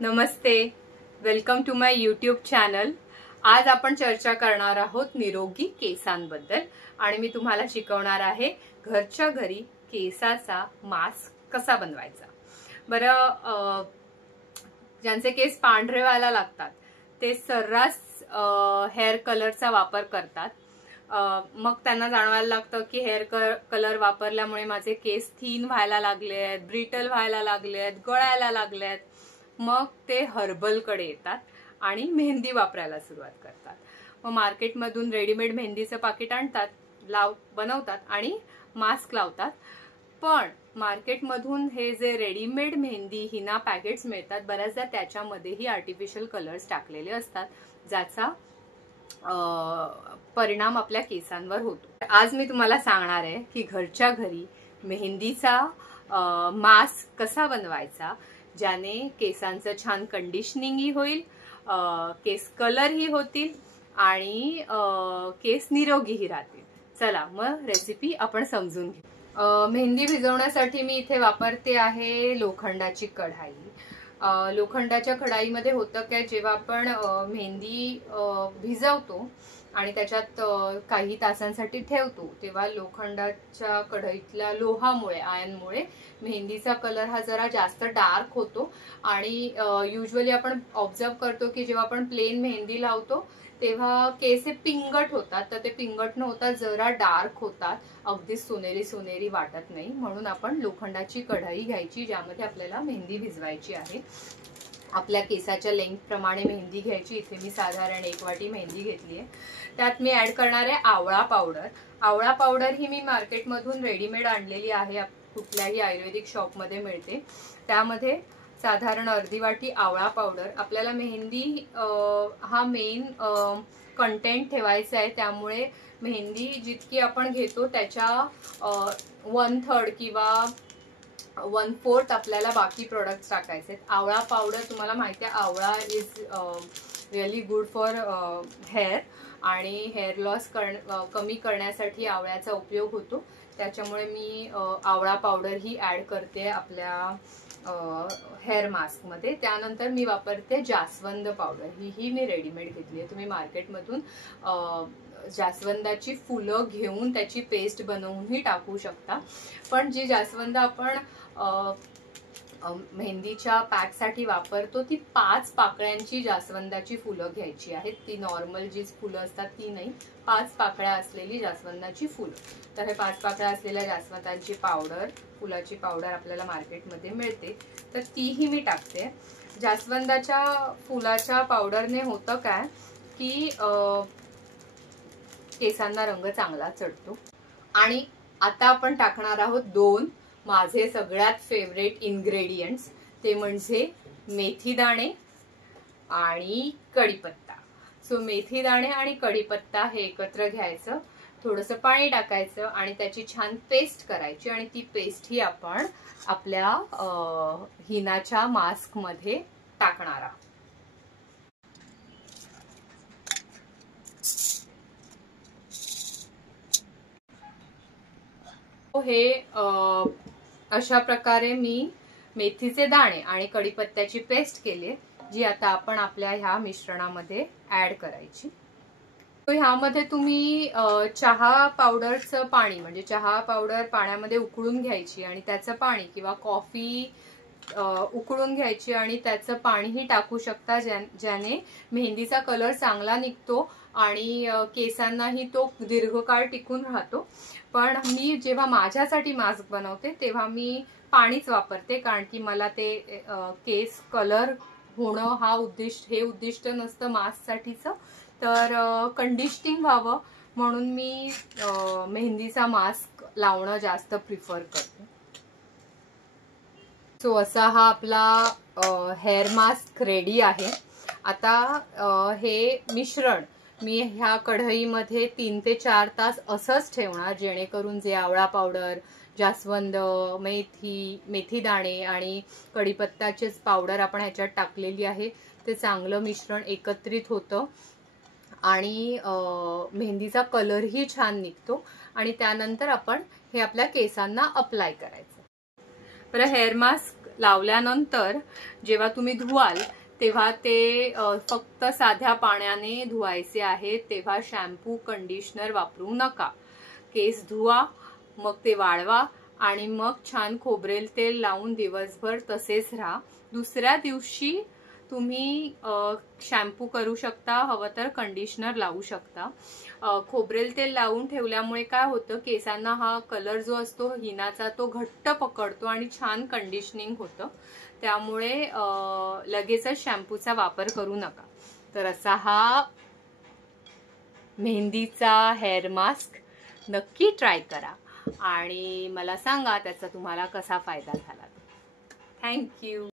Namaste, welcome to my YouTube channel. आज आपण चर्चा करणार आहोत निरोगी केसांबद्दल आणि मी तुम्हाला शिकवणार आहे घरच्या घरी केसाचा मास्क कसा बनवायचा। बरं, ज्यांचे केस पांढरे व्हायला लागतात ते सर्रास हेअर कलरचा वापर करतात। मग त्यांना जाणवायला लागतं की हेअर कलर वापरल्यामुळे माझे केस थिन व्हायला लागलेत, ब्रिटल व्हायला लागलेत, गळायला लागलेत। मग ते हर्बल कडे येतात आणि मेहंदी वापरायला सुरुवात करतात। मग मार्केटमधून रेडीमेड मेहंदीचं पाकिट आणतात, बनवतात आणि मास्क लावतात। पण मार्केटमधून हे जे रेडीमेड मेहंदी हिना पॅकेट्स मिळतात, बऱ्याचदा त्याच्यामध्येही आर्टिफिशियल कलर्स टाकलेले असतात, ज्याचा परिणाम आपल्या केसांवर होतो। आज मी तुम्हाला सांगणार आहे की घरच्या घरी मेहंदीचा मास्क कसा बनवायचा, ज्याने केसांचं छान कंडिशनिंगही होईल, केस कलरही होतील आणि केस निरोगीही राहतील। चला मग रेसिपी आपण समजून घेऊ। मेहंदी भिजवण्यासाठी मी इथे वापरते आहे लोखंडाची कढाई। लोखंडाच्या कढाईमध्ये होतं काय, जेव्हा आपण मेहंदी भिजवतो आणि त्याच्यात काही तासांसाठी ठेवतो, तेव्हा लोखंडाच्या कढईतल्या लोहामुळे, आयनमुळे मेहंदीचा कलर हा जरा जास्त डार्क होतो। आणि युजुअली आपण ऑब्झर्व करतो की जेव्हा आपण प्लेन मेहंदी लावतो तेव्हा केस पिंगट होतात, तर ते पिंगट न होता जरा डार्क होतात, अगदी सोनेरी सोनेरी वाटत नाही। म्हणून आपण लोखंडाची कढई घ्यायची, ज्यामध्ये आपल्याला मेहंदी भिजवायची आहे। आपल्या केसाच्या लेंथ प्रमाणे मेहंदी घ्यायची। इथे मी साधारण 1 वाटी मेहंदी घेतली आहे। त्यात मी ऍड करणार आहे आवळा पावडर। आवळा पावडर ही मी मार्केटमधून रेडीमेड आणलेली आहे, कुठल्याही आयुर्वेदिक शॉपमध्ये मिळते। त्यामध्ये साधारण अर्धी वाटी आवळा पावडर। आपल्याला मेहंदी हा मेन कंटेंट ठेवायचा आहे, त्यामुळे मेहंदी जितकी आपण घेतो त्याच्या 1/3 किंवा 1/4 आपल्याला बाकी प्रोडक्ट्स टाकायचे। आवळा पावडर तुम्हाला माहिती आहे, आवळा is really good for hair आणि हेअर लॉस कमी करण्यासाठी आवळ्याचा उपयोग होतो। त्याच्यामुळे मी आवळा पावडर ही ऍड करते आपल्या हेअर मास्क मध्ये। त्यानंतर मी वापरते जास्वंद पावडर, ही मी रेडीमेड घेतली आहे। तुम्ही मार्केटमधून जास्वंदाची फुलं घेऊन त्याची पेस्ट बनवूनही टाकू शकता, पण जी जास्वंद आपण मेहंदीच्या पॅक साठी वापरतो ती 5 पाकळ्यांची जास्वंदाची फुलं घ्यायची आहेत। ती नॉर्मल जी फुलं असतात ती नाही, 5 पाकळ्या असलेली जास्वंदाची फुलं। तर हे 5 पाकळ्या असलेल्या जास्वंदाची पावडर, फुलाची पावडर आपल्याला मार्केटमध्ये मिळते, तर तीही मी टाकते। जास्वंदाच्या फुलाच्या पावडरने होतं काय की केसांना रंग चांगला चढतो। आणि आता आपण टाकणार आहोत 2 माझे सगळ्यात फेवरेट इन्ग्रेडियंट्स, ते म्हणजे मेथी दाणे आणि कढीपत्ता। सो मेथी दाणे आणि कढीपत्ता हे एकत्र घ्यायचं, थोडंसं पाणी टाकायचं आणि त्याची छान पेस्ट करायची आणि ती पेस्ट ही आपण आपल्या हिनाच्या मास्क मध्ये टाकणार आहोत। हे अशा प्रकारे मी मेथीचे दाणे आणि कढीपत्त्याची पेस्ट केली, जी आता आपण आपल्या ह्या मिश्रणामध्ये ऍड करायची। ह्यामध्ये तुम्ही चहा पावडरचं पाणी, म्हणजे चहा पावडर पाण्यामध्ये उकळून घ्यायची आणि त्याचं पाणी, किंवा कॉफी उकळून घ्यायची आणि त्याचं पाणीही टाकू शकता, ज्याने मेहंदीचा कलर चांगला निघतो आणि केसांनाही तो दीर्घकाळ टिकून राहतो। पण मी जेव्हा माझ्यासाठी मास्क बनवते तेव्हा मी पाणीच वापरते, कारण की मला ते केस कलर होणं हे उद्दिष्ट नसतं मास्क साठीचं, तर कंडिशनिंग व्हावं म्हणून मी मेहंदीचा मास्क लावणं जास्त प्रिफर करते। सो असा हा आपला हेअर मास्क रेडी आहे। आता हे मिश्रण मी ह्या कढईमध्ये 3 ते 4 तास असंच ठेवणार, जेणेकरून जे आवळा पावडर, जास्वंद, मेथी दाणे आणि कढीपत्त्याचेच पावडर आपण ह्याच्यात टाकलेली आहे, ते चांगलं मिश्रण एकत्रित होतं आणि मेहंदीचा कलरही छान निघतो आणि त्यानंतर आपण हे आपल्या केसांना अप्लाय करायचं। बरं, हेअर मास्क लावल्यानंतर जेव्हा तुम्ही धुवाल तेव्हा ते फक्त साध्या पाण्याने धुवायचे आहे, तेव्हा शॅम्पू कंडिशनर वापरू नका. केस धुवा, मग ते वाळवा आणि मग छान खोबरेल तेल लावून दिवसभर तसेच राहा. दुसऱ्या दिवशी तुम्ही शॅम्पू करू शकता, हवं तर कंडिशनर लावू शकता. खोबरेल तेल लावून ठेवल्यामुळे काय होतं, केसांना हा कलर जो असतो हिनाचा तो घट्ट पकडतो आणि छान कंडिशनिंग होतं. त्यामुळे लगेचच शॅम्पूचा वापर करू नका. तर असा हा मेहंदीचा हेअर मास्क नक्की ट्राय करा आणि मला सांगा त्याचा तुम्हाला कसा फायदा झाला. थँक्यू.